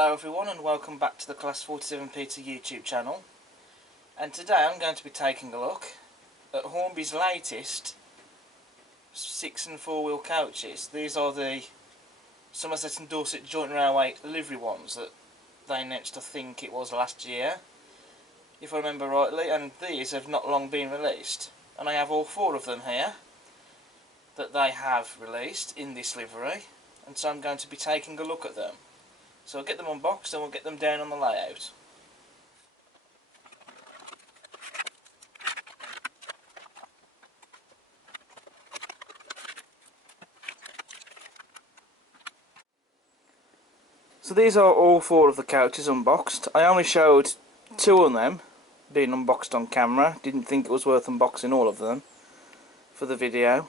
Hello everyone and welcome back to the Class 47 Peter YouTube channel, and today I'm going to be taking a look at Hornby's latest 6 and 4 wheel coaches. These are the Somerset and Dorset Joint Railway livery ones that they announced, I think it was last year, if I remember rightly, and these have not long been released, and I have all 4 of them here that they have released in this livery, and so I'm going to be taking a look at them. So I'll get them unboxed and we'll get them down on the layout. So these are all 4 of the couches unboxed. I only showed 2 of them being unboxed on camera. Didn't think it was worth unboxing all of them for the video.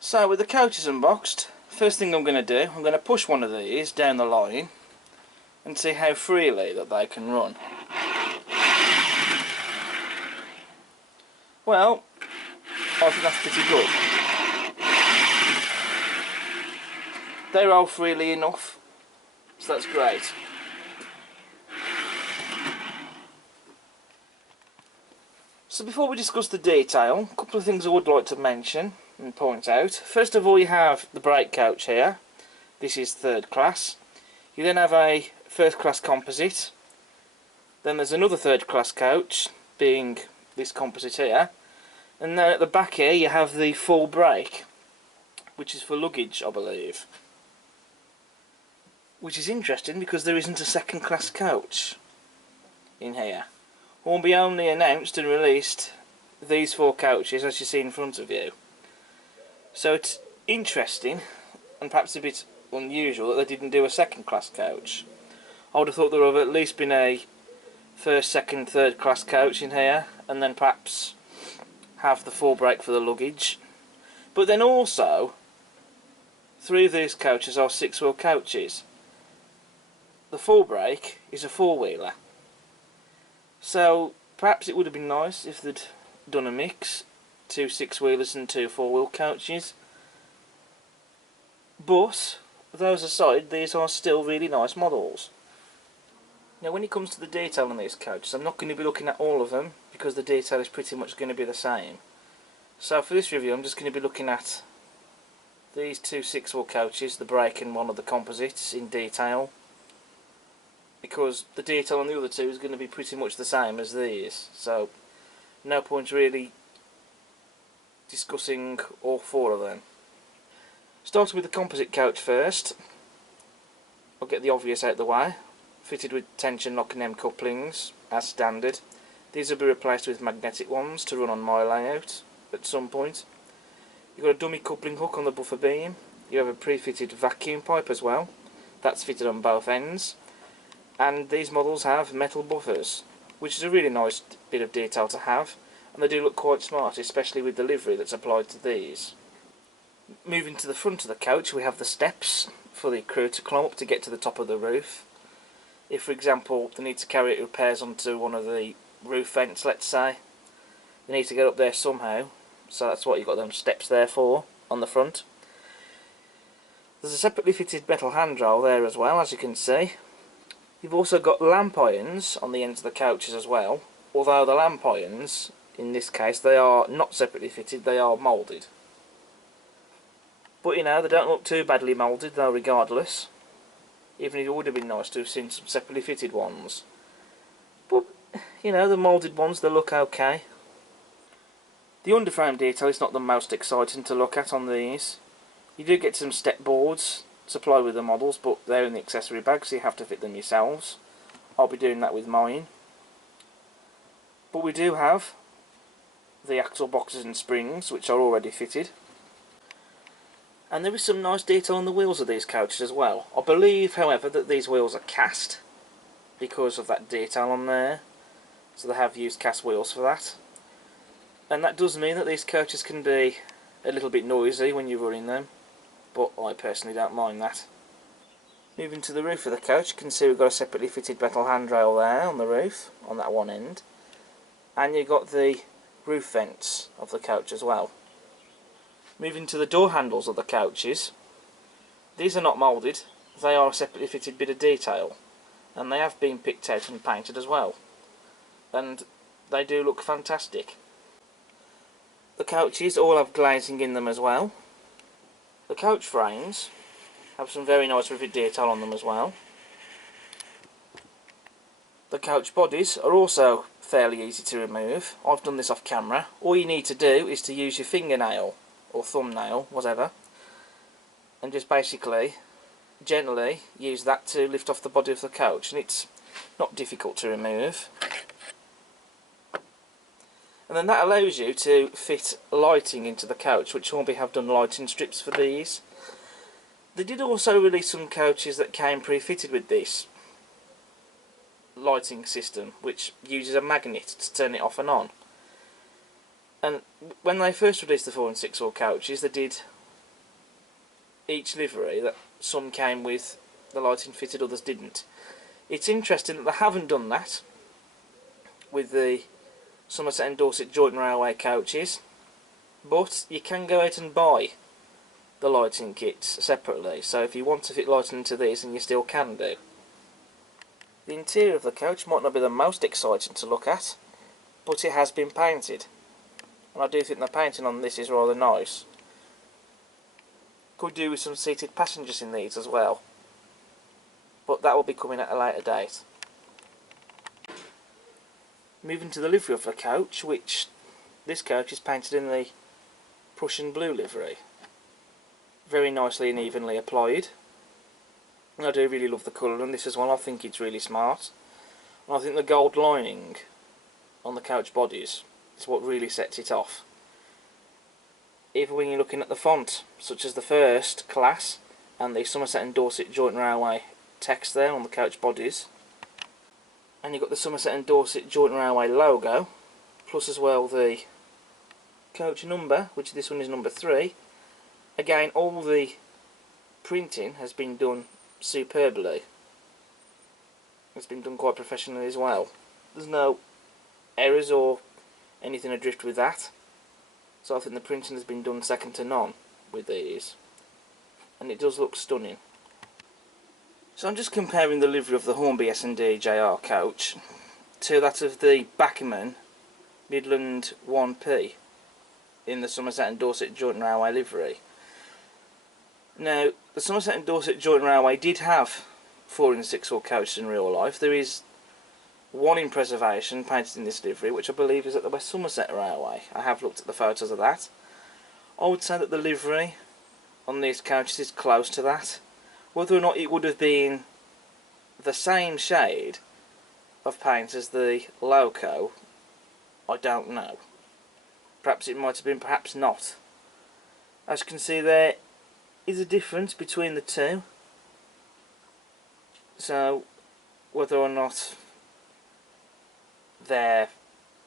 So with the couches unboxed, first thing I'm going to do, I'm going to push one of these down the line and see how freely that they can run. Well, I think that's pretty good. They roll freely enough, so that's great. So before we discuss the detail, a couple of things I would like to mention and point out. First of all, you have the brake coach here. This is 3rd class. You then have a 1st class composite. Then there's another 3rd class coach, being this composite here. And then at the back here you have the full brake, which is for luggage, I believe. Which is interesting because there isn't a 2nd class coach in here. Hornby only announced and released these 4 coaches as you see in front of you. So it's interesting and perhaps a bit unusual that they didn't do a 2nd class coach. I would have thought there would have at least been a 1st, 2nd, 3rd class coach in here, and then perhaps have the full brake for the luggage. But then also 3 of these coaches are 6 wheel coaches. The full brake is a 4-wheeler. So perhaps it would have been nice if they'd done a mix, 2 6-wheelers and 2 4-wheel coaches. But those aside, these are still really nice models. Now when it comes to the detail on these coaches, I'm not going to be looking at all of them because the detail is pretty much going to be the same. So for this review I'm just going to be looking at these 2 6-wheel coaches, the brake and one of the composites in detail, because the detail on the other 2 is going to be pretty much the same as these, so no point really discussing all 4 of them. Starting with the composite coach first, I'll get the obvious out of the way. Fitted with tension lock and M couplings as standard. These will be replaced with magnetic ones to run on my layout at some point. You've got a dummy coupling hook on the buffer beam. You have a pre-fitted vacuum pipe as well. That's fitted on both ends. And these models have metal buffers, which is a really nice bit of detail to have, and they do look quite smart, especially with the livery that's applied to these. Moving to the front of the coach, we have the steps for the crew to climb up to get to the top of the roof. If, for example, they need to carry repairs onto one of the roof vents, let's say, they need to get up there somehow, so that's what you've got them steps there for, on the front. There's a separately fitted metal handrail there as well, as you can see. You've also got lamp irons on the ends of the couches as well, although the lamp irons, in this case, they are not separately fitted, they are moulded. But you know, they don't look too badly moulded though regardless, even if it would have been nice to have seen some separately fitted ones. But, you know, the moulded ones, they look okay. The underframe detail is not the most exciting to look at on these. You do get some step boards supplied with the models, but they're in the accessory bag, so you have to fit them yourselves. I'll be doing that with mine. But we do have the axle boxes and springs, which are already fitted. And there is some nice detail on the wheels of these coaches as well. I believe, however, that these wheels are cast because of that detail on there. So they have used cast wheels for that. And that does mean that these coaches can be a little bit noisy when you're running them, but I personally don't mind that. Moving to the roof of the coach, you can see we've got a separately fitted metal handrail there on the roof, on that one end. And you've got the roof vents of the coach as well. Moving to the door handles of the coaches, these are not moulded, they are a separately fitted bit of detail, and they have been picked out and painted as well, and they do look fantastic. The coaches all have glazing in them as well. The coach frames have some very nice rivet detail on them as well. The coach bodies are also fairly easy to remove. I've done this off camera. All you need to do is to use your fingernail or thumbnail, whatever, and just basically gently use that to lift off the body of the coach, and it's not difficult to remove. And then that allows you to fit lighting into the coach, which Hornby have done lighting strips for these. They did also release some coaches that came pre-fitted with this lighting system, which uses a magnet to turn it off and on. And when they first released the 4 and 6 wheel coaches, they did each livery that some came with the lighting fitted, others didn't. It's interesting that they haven't done that with the Somerset and Dorset Joint Railway coaches, but you can go out and buy the lighting kits separately, so if you want to fit lighting into these, then you still can do. The interior of the coach might not be the most exciting to look at, but it has been painted, and I do think the painting on this is rather nice. Could do with some seated passengers in these as well, but that will be coming at a later date. Moving to the livery of the coach, which this coach is painted in the Prussian blue livery. Very nicely and evenly applied. And I do really love the colour on this as well. I think it's really smart. And I think the gold lining on the coach bodies is what really sets it off. Even when you're looking at the font, such as the first class and the Somerset and Dorset Joint Railway text there on the coach bodies. And you've got the Somerset and Dorset Joint Railway logo, plus as well the coach number, which this one is number 3. Again, all the printing has been done superbly. It's been done quite professionally as well. There's no errors or anything adrift with that. So I think the printing has been done second to none with these. And it does look stunning. So I'm just comparing the livery of the Hornby S&DJR coach to that of the Backerman Midland 1P in the Somerset and Dorset Joint Railway livery. Now, the Somerset and Dorset Joint Railway did have 4 and 6 wheel coaches in real life. There is one in preservation painted in this livery, which I believe is at the West Somerset Railway. I have looked at the photos of that. I would say that the livery on these coaches is close to that. Whether or not it would have been the same shade of paint as the loco, I don't know. Perhaps it might have been, perhaps not. As you can see, there is a difference between the two. So whether or not there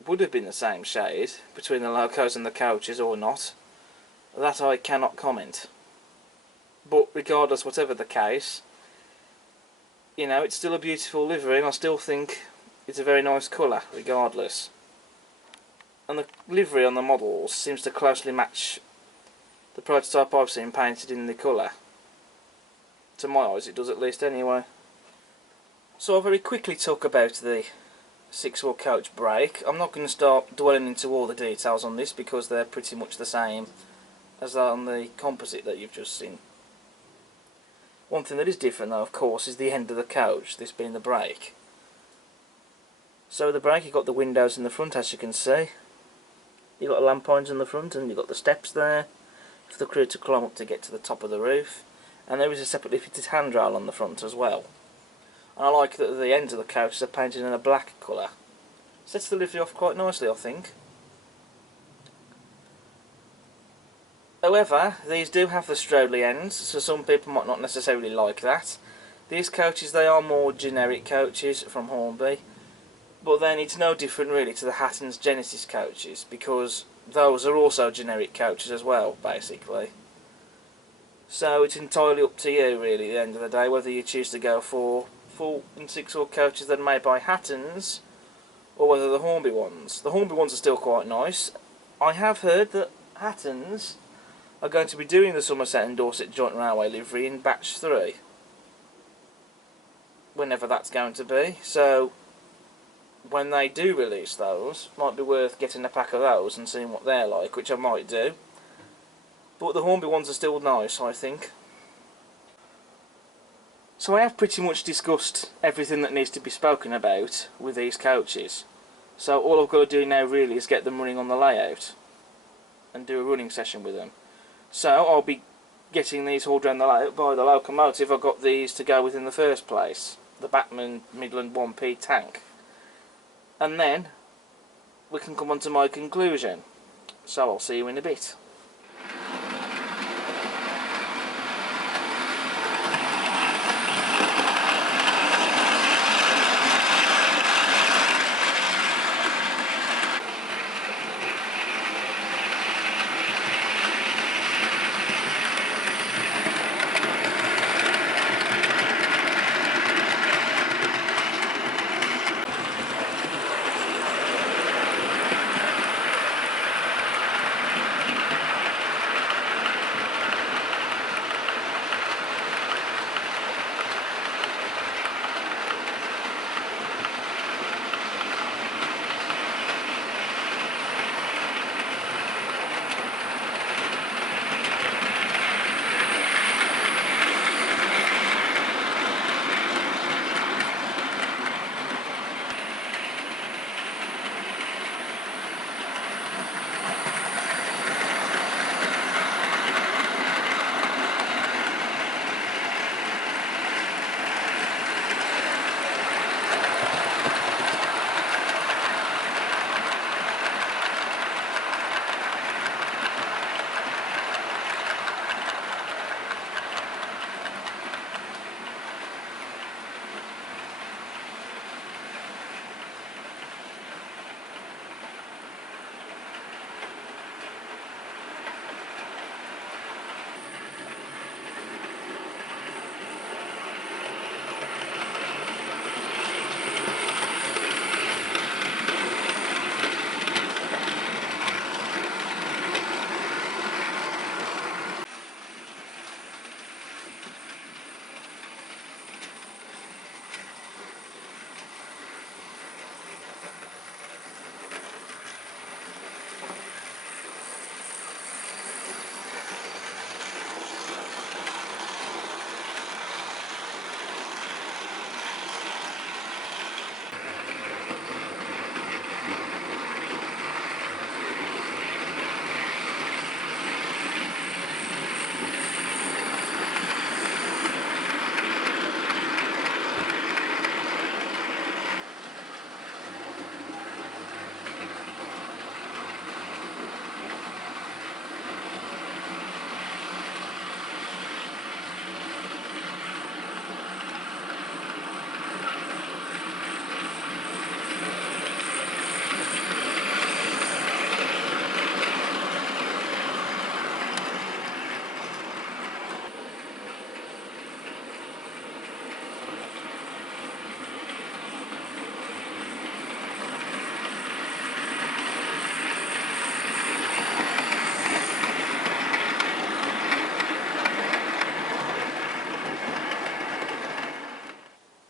would have been the same shade between the locos and the coaches or not, that I cannot comment. But regardless, whatever the case, you know, it's still a beautiful livery, and I still think it's a very nice colour regardless. And the livery on the models seems to closely match the prototype I've seen painted in the colour. To my eyes it does, at least, anyway. So I'll very quickly talk about the 6-wheel coach brake. I'm not going to start dwelling into all the details on this because they're pretty much the same as on the composite that you've just seen. One thing that is different though, of course, is the end of the coach, this being the brake. So with the brake, you've got the windows in the front, as you can see. You've got lamp points in the front, and you've got the steps there for the crew to climb up to get to the top of the roof. And there is a separately fitted handrail on the front as well. And I like that the ends of the coaches are painted in a black colour. Sets the livery off quite nicely, I think. However, these do have the Stroley ends, so some people might not necessarily like that. These coaches, they are more generic coaches from Hornby, but then it's no different really to the Hatton's Genesis coaches, because those are also generic coaches as well, basically. So it's entirely up to you really at the end of the day, whether you choose to go for 4 and 6 wheel coaches that are made by Hatton's, or whether the Hornby ones. The Hornby ones are still quite nice. I have heard that Hatton's are going to be doing the Somerset and Dorset Joint Railway livery in batch 3. whenever that's going to be. So when they do release those, might be worth getting a pack of those and seeing what they're like, which I might do. But the Hornby ones are still nice, I think. So I have pretty much discussed everything that needs to be spoken about with these coaches. So all I've got to do now really is get them running on the layout and do a running session with them. So I'll be getting these hauled around the layout by the locomotive I got these to go with in the first place, the Batman Midland 1P tank. And then we can come on to my conclusion. So I'll see you in a bit.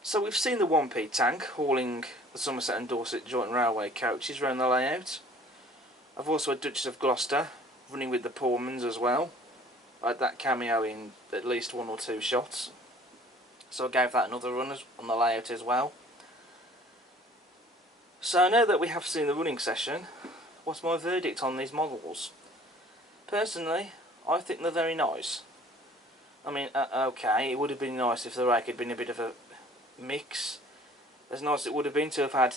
So we've seen the 1P tank hauling the Somerset and Dorset Joint Railway coaches around the layout. I've also had Duchess of Gloucester running with the Pullmans as well. I had that cameo in at least 1 or 2 shots. So I gave that another run on the layout as well. So now that we have seen the running session, what's my verdict on these models? Personally, I think they're very nice. I mean, okay, it would have been nice if the rake had been a bit of a mix. As nice as it would have been to have had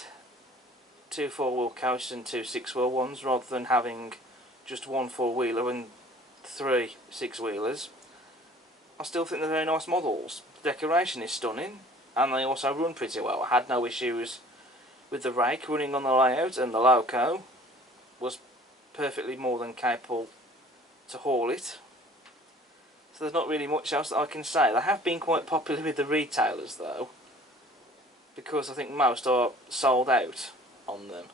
2 4-wheel coaches and 2 6-wheel ones, rather than having just 1 4-wheeler and 3 6-wheelers. I still think they're very nice models. The decoration is stunning, and they also run pretty well. I had no issues with the rake running on the layout, and the loco was perfectly more than capable to haul it. So there's not really much else that I can say. They have been quite popular with the retailers though, because I think most are sold out on them,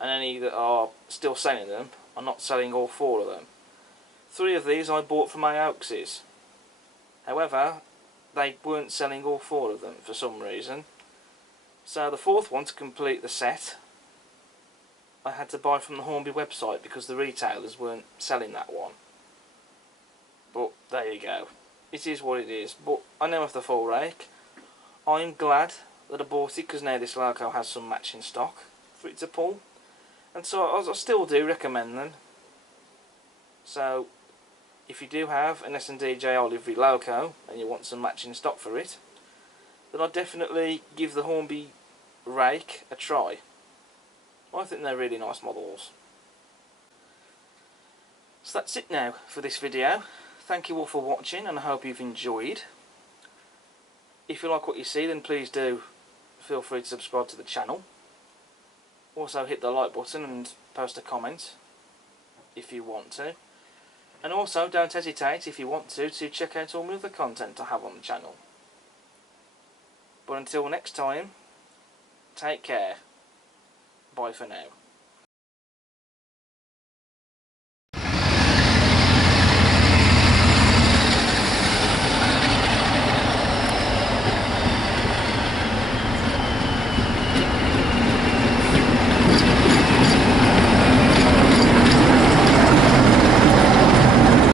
and any that are still selling them are not selling all 4 of them. 3 of these I bought from my Oakses. However, they weren't selling all 4 of them for some reason. So the 4th one, to complete the set, I had to buy from the Hornby website because the retailers weren't selling that one. But there you go. It is what it is. But I now have the full rake. I'm glad that I bought it because now this loco has some matching stock for it to pull. And so I still do recommend them. So if you do have an S&DJR livery loco and you want some matching stock for it, then I'd definitely give the Hornby rake a try. I think they're really nice models. So that's it now for this video. Thank you all for watching and I hope you've enjoyed. If you like what you see, then please do feel free to subscribe to the channel. Also hit the like button and post a comment if you want to. And also don't hesitate, if you want to check out all my other content I have on the channel. But until next time, take care. Bye for now.